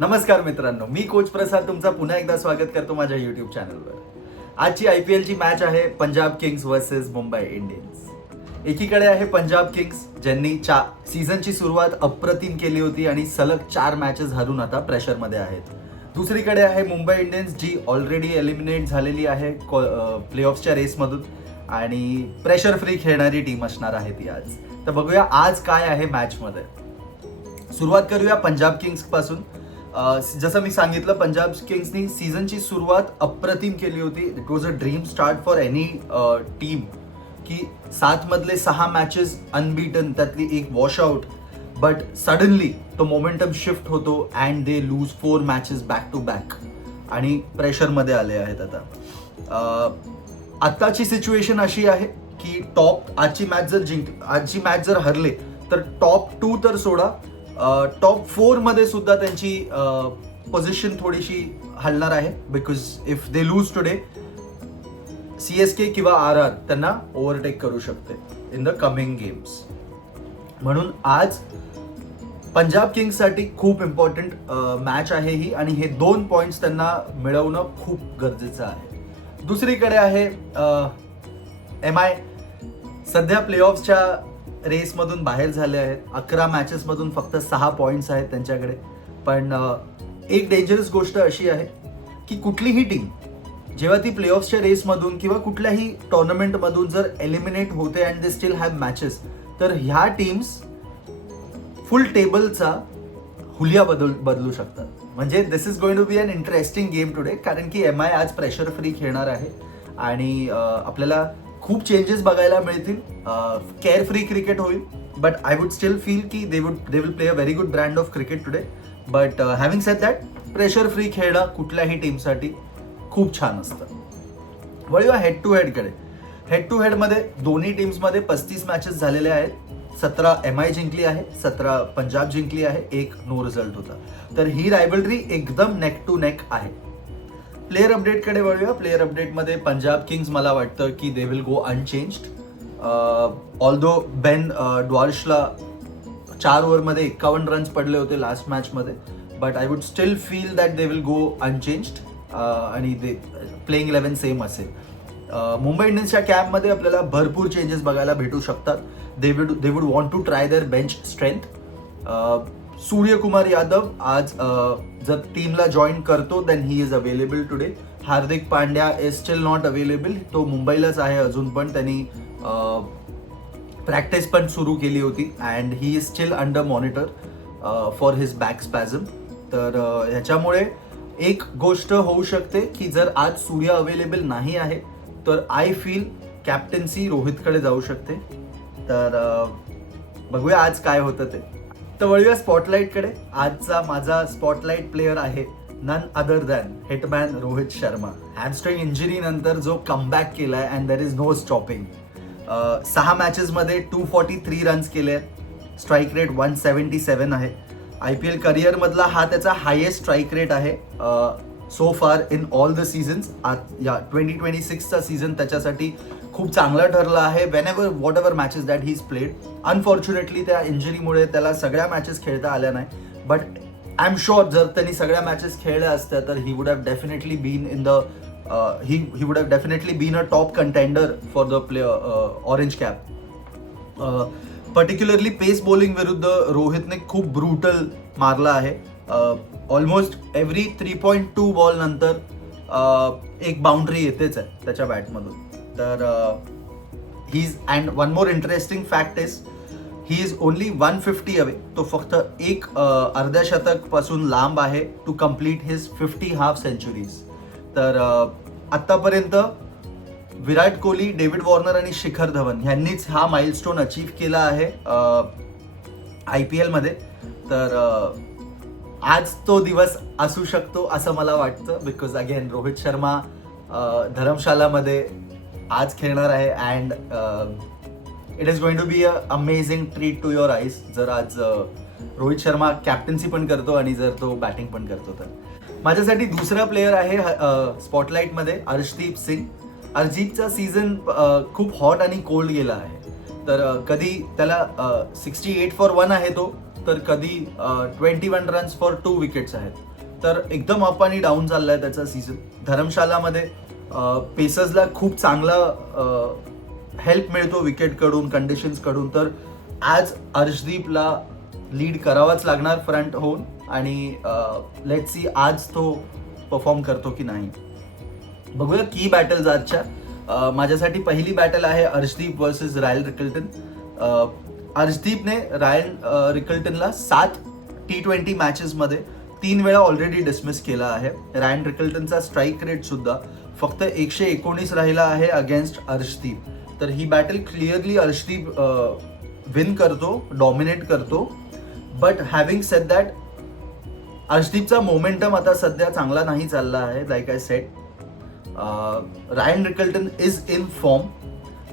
नमस्कार मित्रांनो, मी कोच प्रसाद तुमचा पुन्हा एकदा स्वागत करतो माझ्या यूट्यूब चॅनलवर. आजची IPLची मॅच आहे Punjab Kings versus Mumbai Indians. एकीकडे आहे पंजाब किंग्स, ज्यांनी सीझनची सुरुवात अप्रतिम केली होती आणि सलग 4 मॅचेस हरून आता प्रेशरमध्ये आहेत. दुसरीकडे आहे मुंबई इंडियन्स, जी ऑलरेडी एलिमिनेट झालेली आहे प्लेऑफ्सच्या रेसमधून आणि प्रेशर फ्री खेळणारी टीम असणार आहे ती आज. तर बघूया आज काय आहे मॅचमध्ये. सुरुवात करूया पंजाब किंग्स पासून. जसं मी सांगितलं, पंजाब किंग्सनी सीझनची सुरुवात अप्रतिम केली होती. It was a dream start for any team की 7 मधले 6 मॅचेस अनबीटन, त्यातली एक वॉशआउट. बट सडनली तो मोमेंटम शिफ्ट होतो and they lose 4 matches back to back आणि प्रेशरमध्ये आले आहेत आता. आत्ताची सिच्युएशन अशी आहे की आजची मॅच जर हरले तर टॉप 2 तर सोडा, टॉप 4 मध्ये सुद्धा त्यांची पोझिशन थोडीशी हलणार आहे. Because if they lose today, CSK किंवा RR त्यांना ओव्हरटेक करू शकते इन द कमिंग गेम्स. म्हणून आज पंजाब किंग्ससाठी खूप इम्पॉर्टंट मॅच आहे ही, आणि हे 2 पॉइंट्स त्यांना मिळवणं खूप गरजेचं आहे. दुसरीकडे आहे MI. सध्या प्लेऑफ्सच्या रेसमधून बाहेर झाले आहेत. 11 मॅचेसमधून फक्त 6 पॉईंट्स आहेत त्यांच्याकडे. पण एक डेंजरस गोष्ट अशी आहे की कुठलीही टीम जेव्हा ती प्लेऑफ्सच्या रेसमधून किंवा कुठल्याही टुर्नामेंटमधून जर एलिमिनेट होते and they still have matches, तर ह्या टीम्स फुल टेबलचा हुलिया बदलू शकतात. म्हणजे this is going to be an interesting game today, कारण की MI आज प्रेशर फ्री खेळणार आहे आणि आपल्याला खूप चेंजेस बघायला मिळतील. केअर फ्री क्रिकेट होईल, but I would still feel की they will play a very good brand of cricket today. But having said that, pressure free खेळणं कुठल्याही टीमसाठी खूप छान असतं. वळूया हेड टू हेडकडे. हेड टू हेडमध्ये दोन्ही टीम्समध्ये 35 मॅचेस झालेले आहेत. 17 MI जिंकली आहे, 17 पंजाब जिंकली आहे, 1 नो रिझल्ट होता. तर ही रायव्हलरी एकदम नेक टू नेक आहे. प्लेयर अपडेटकडे वळूया. प्लेयर अपडेटमध्ये पंजाब किंग्स मला वाटतं की they will go unchanged. Although Ben ड्वार्शला 4 ओव्हरमध्ये 51 रन्स पडले होते लास्ट मॅचमध्ये, but I would still feel that they will go unchanged आणि दे प्लेइंग 11 सेम असेल. मुंबई इंडियन्सच्या कॅम्पमध्ये आपल्याला भरपूर चेंजेस बघायला भेटू शकतात. They would want to try their bench strength. Suryakumar Yadav आज जर टीमला जॉईन करतो then he is available today. Hardik Pandya is still not available. तो मुंबईलाच आहे अजून, पण त्यांनी प्रॅक्टिस पण सुरू केली होती and he is steel under monitor for his back spasm. तर ह्याच्यामुळे एक गोष्ट होऊ शकते की जर आज सूर्य अवेलेबल नाही आहे तर आय फील कॅप्टन्सी रोहितकडे जाऊ शकते. तर बघूया आज काय होतं ते. तर वळूया स्पॉटलाईटकडे. आजचा माझा स्पॉटलाईट प्लेअर आहे none other than hitman Rohit Sharma. Hamstring injury नंतर जो कमबॅक केलाय and there is no stopping. 6 मॅचेसमध्ये 243 रन्स केले आहेत. स्ट्राईक रेट 177 आहे. IPL करिअरमधला हा त्याचा हायेस्ट स्ट्राईक रेट आहे सो फार इन ऑल द सीझन्स. या 2026चा सीझन त्याच्यासाठी खूप चांगला ठरला आहे. What ever matches that he is played. Unfortunately त्या इंजुरीमुळे त्याला सगळ्या मॅचेस खेळता आल्या नाही, बट आय एम शुअर जर त्यांनी सगळ्या मॅचेस खेळल्या असत्या तर he would have definitely been in the he would have definitely been a top contender for the orange cap. Particularly pace bowling विरुद्ध रोहितने खूप ब्रुटल मारला आहे. ऑलमोस्ट एव्हरी 3.2 बॉल नंतर एक बाउंड्री येतेच आहे त्याच्या बॅटमधून. तर he is and one more interesting fact is he is only 150 away. तो फक्त एक अर्ध्या शतक पासून लांब आहे to complete his 50 half centuries. तर आत्तापर्यंत विराट कोहली, डेव्हिड वॉर्नर आणि शिखर धवन ह्यांनीच हा माइलस्टोन अचीव्ह केला आहे IPL मध्ये. तर आज तो दिवस असू शकतो असं मला वाटतं, बिकॉज अगेन रोहित शर्मा धर्मशालामध्ये आज खेळणार आहे and it is going to be a amazing treat to your eyes जर आज रोहित शर्मा कॅप्टन्सी पण करतो आणि जर तो बॅटिंग पण करतो. तर माझ्यासाठी दुसरा प्लेअर आहे स्पॉटलाईटमध्ये अर्शदीप सिंग. अर्शदीपचा सीझन खूप हॉट आणि कोल्ड गेला आहे. तर कधी त्याला 68 फॉर 1 आहे तो, तर कधी 21 रन्स फॉर 2 विकेट्स आहेत. तर एकदम अप आणि डाऊन चाललाय त्याचा सीझन. धर्मशालामध्ये पेसर्सला खूप चांगला हेल्प मिळतो विकेटकडून, कंडिशन्सकडून. तर आज अर्शदीपला लीड करावाच लागणार फ्रंट होऊन आणि लेट्स सी आज तो परफॉर्म करतो की नाही. बघूया की बॅटल्स आजच्या. माझ्यासाठी पहिली बॅटल आहे अर्शदीप वर्सेस रायल रिकल्टन. अर्शदीपने रायल रिकल्टनला 7 T20 मॅचेसमध्ये 3 वेळा ऑलरेडी डिसमिस केला आहे. रायन रिकल्टनचा स्ट्राईक रेट सुद्धा फक्त 119 राहिला आहे अगेन्स्ट अर्शदीप. तर ही बॅटल क्लिअरली अर्शदीप विन करतो, डॉमिनेट करतो. बट हॅव्हिंग सेड दॅट, अर्शदीपचा मोमेंटम आता सध्या चांगला नाही चालला आहे. Like I said, Ryan Rickelton is in form.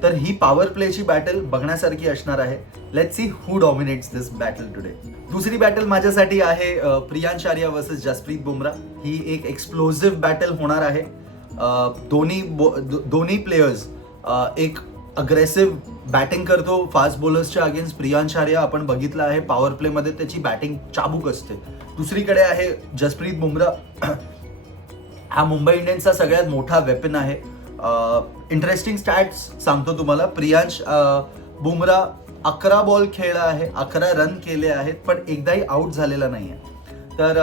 तर ही पॉवर प्लेची बॅटल बघण्यासारखी असणार आहे. Let's see who dominates this battle today. दुसरी बॅटल माझ्यासाठी आहे प्रियांश आर्या वर्सेस जसप्रीत बुमराह. ही एक एक्सप्लोजिव्ह बॅटल होणार आहे. दोन्ही प्लेयर्स एक अग्रेसिव्ह बॅटिंग करतो फास्ट बॉलर्सच्या अगेन्स्ट. प्रियांश आर्या आपण बघितलं आहे पॉवर प्लेमध्ये त्याची बॅटिंग चाबूक असते. दुसरीकडे आहे जसप्रीत बुमराह. हा मुंबई इंडियन्सचा सगळ्यात मोठा वेपन आहे. इंटरेस्टिंग स्टॅट्स सांगतो तुम्हाला. प्रियांश बुमराह 11 बॉल खेळला आहे, 11 रन केले आहेत, पण एकदाही आउट झालेला नाही आहे. तर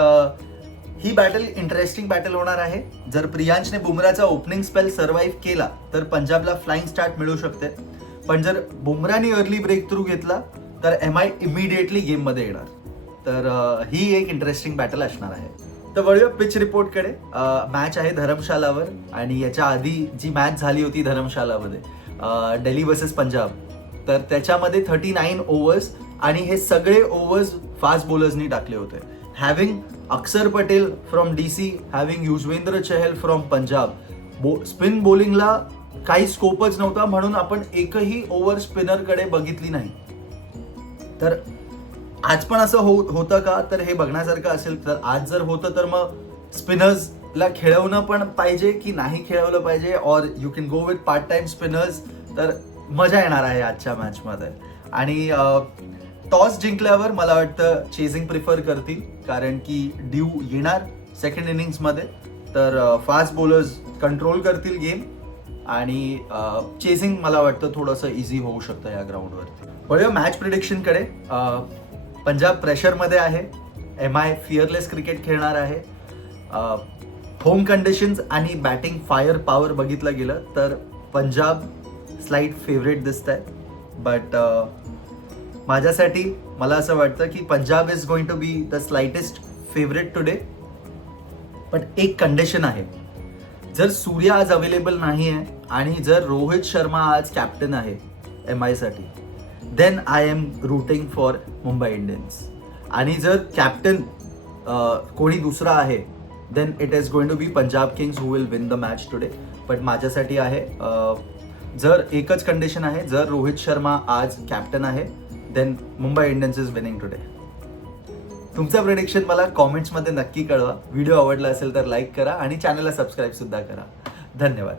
ही बॅटल इंटरेस्टिंग बॅटल होणार आहे. जर प्रियांशने बुमराहचा ओपनिंग स्पेल सर्व्हाइव्ह केला तर पंजाबला फ्लाइंग स्टार्ट मिळू शकते. पण जर बुमराहने अर्ली ब्रेक थ्रू घेतला तर MI इमिडिएटली गेममध्ये येणार. तर ही एक इंटरेस्टिंग बॅटल असणार आहे. तर वळूया पिच रिपोर्टकडे. मॅच आहे धर्मशालावर आणि याच्या आधी जी मॅच झाली होती धर्मशालामध्ये दिल्ली वर्सेस पंजाब, तर त्याच्यामध्ये 39 ओव्हर्स आणि हे सगळे ओव्हर्स फास्ट बॉलर्सनी टाकले होते. Having Akshar Patel from DC, having Yuzvendra Chahal from Punjab, spin बॉलिंगला काही स्कोपच नव्हता म्हणून आपण एकही ओव्हर स्पिनरकडे बघितली नाही. तर आज पण असं होतं का, तर हे बघण्यासारखं असेल. तर आज जर होतं तर मग स्पिनर्सला खेळवणं पण पाहिजे की नाही खेळवलं पाहिजे, और you can go with part time spinners. तर मजा येणार आहे आजच्या मॅचमध्ये. आणि टॉस जिंकल्यावर मला वाटतं चेझिंग प्रिफर करतील, कारण की ड्यू येणार सेकंड इनिंग्समध्ये. तर फास्ट बॉलर्स कंट्रोल करतील गेम आणि चेझिंग मला वाटतं थोडंसं इझी होऊ शकतं या ग्राउंडवरती. वळूया मॅच प्रिडिक्शनकडे. पंजाब प्रेशरमध्ये आहे. MI फिअरलेस क्रिकेट खेळणार आहे. होम कंडिशन्स आणि बॅटिंग फायर पॉवर बघितलं गेलं तर पंजाब स्लाइट फेवरेट दिसत आहे. बट माझ्यासाठी मला असं वाटतं की Punjab is going to be the slightest favourite today. पण एक कंडिशन आहे, जर सूर्य आज अवेलेबल नाही आहे आणि जर रोहित शर्मा आज कॅप्टन आहे MI साठी, then I am rooting for Mumbai Indians. आणि जर कॅप्टन कोणी दुसरा आहे then it is going to be Punjab Kings who will win the match today. But माझ्यासाठी आहे, जर एकच कंडिशन आहे, जर रोहित शर्मा आज कॅप्टन आहे then Mumbai Indians is winning today. तुमचं प्रेडिक्शन मला कॉमेंट्समध्ये नक्की कळवा. व्हिडिओ आवडला असेल तर लाईक करा आणि चॅनलला सबस्क्राईब सुद्धा करा. धन्यवाद.